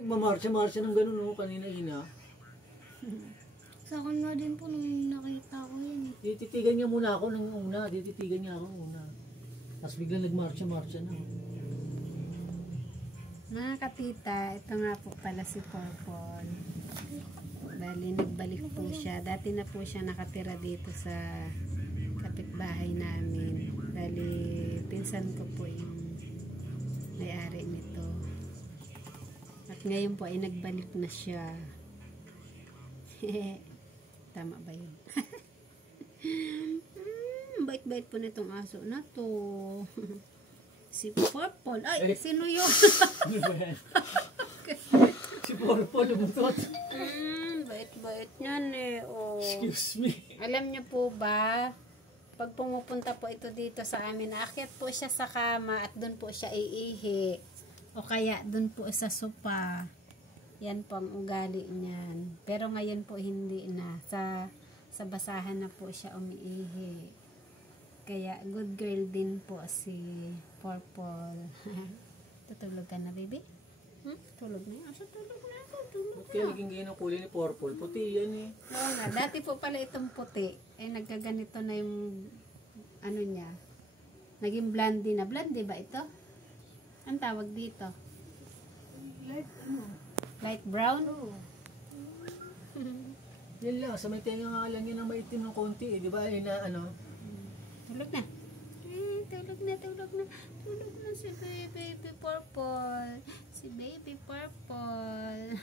Nagmamarsya-marsya ng ganun, no? Kanina-ina. Sa akin nga din po nung nakita ko yan. Tititigan niya muna ako ng una. Tititigan niya ako una. Tapos biglang nagmarsya-marsya na. Mga katita, ito nga po pala si Purple. Bali, nagbalik po siya. Dati na po siya nakatira dito sa kapitbahay namin. Bali, pinsan ko po yung may-ari nito. At ngayon po ay nagbalik na siya. Tama ba yun? Bait-bait po nitong aso na to. Si Purple. Ay, sino yun? Ano ba yan? Si Purple, lumutot. Bait-bait niyan eh. Oh. Excuse me. Alam niyo po ba, pag pumupunta po ito dito sa amin, aakyat po siya sa kama at doon po siya iihi. O kaya doon po sa sopa. Yan po ang ugali niyan. Pero ngayon po hindi na. Sa basahan na po siya umiihi. Kaya good girl din po si Purple. Tutulog ka na, baby? Tulog na yun? Tulog na. Tulog Kaya na. naging ganyan ang kulay ni Purple. Puti yan eh. Oo nga. Dati po pala itong puti. Ay nagkaganito na yung ano niya. Naging blondie na. Blondie ba ito? Ang tawag dito? Light brown? Yan lang. Sa may tenga nga lang yan ang maitim ng konti eh. Di ba? Yun na ano. Tulog na. Tulog na. Tulog na si baby Purple. Si baby Purple.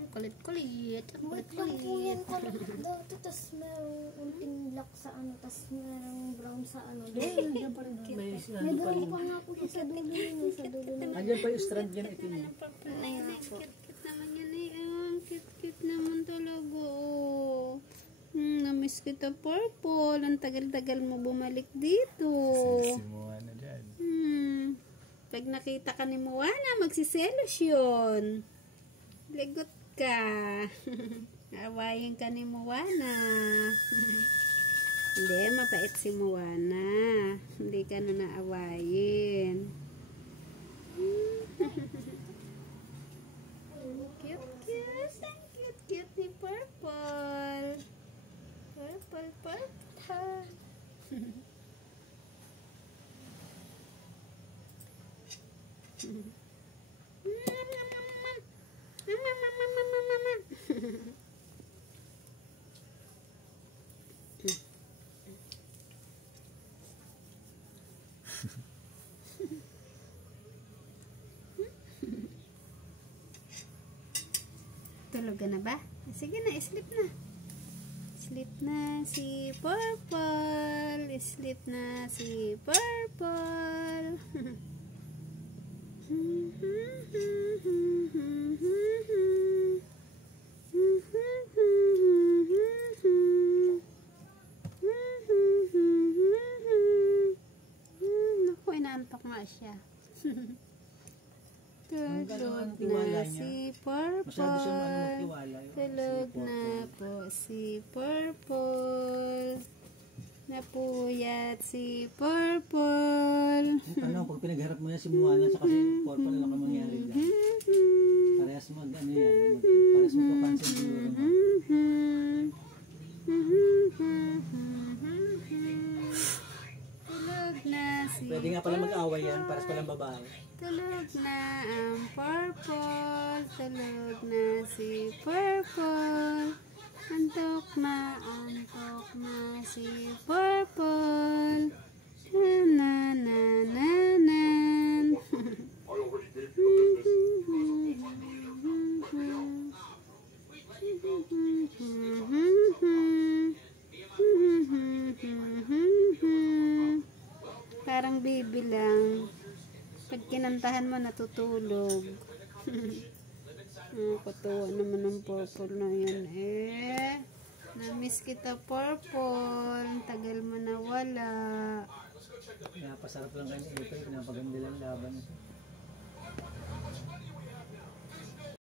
Ang kulit-kulit. Ang Wait lang po kulit-kulit. yan kalat dati. Tapos merong unting black sa ano. Tapos merong brown sa ano. Yan pa rin. May May ano pa brown rin. pa nga po siya sa dulo yun. Sa dulo na. Andyan pa yung strand niya na itim. Ang purple na yun. Cute naman yan eh. Ang cute naman talaga. Oh. Namiss kita Purple. Ang tagal-tagal mo bumalik dito. Si Moana dyan. Pag nakita ka ni Moana, magsiselos yun. Ligot ka. Awayin ka ni Moana. Hindi, mapait si Moana. Hindi ka na naawayin. Cute. Ang cute ni Purple. Purple. Tulog ka na ba? Sige na, sleep na. Sleep na si Purple. Sleep na si Purple. Naku, inaantok nga siya. Tulog na si Masyado siya Purple. magtiwala. Tulog na po si Purple. Napuyat si Purple. Ano, pag pinagharap mo yan si Moana sa kasi Purple na lang mangyari dyan. Parehas mo, ano yan, parehas mo papansin siguro. Tulog na si Pwede nga pala mag-away yan, parehas palang babae. Tulog na ang Purple. Tulog na si Purple. Antok na si Purple. Na. Parang baby lang. Pag kinantahan mo, natutulog. Katuwa naman ng Purple na yan eh. Namiss kita Purple. Tagal mo nawala. Pinapasarap lang kayo ito, pinapaganda lang laban ito.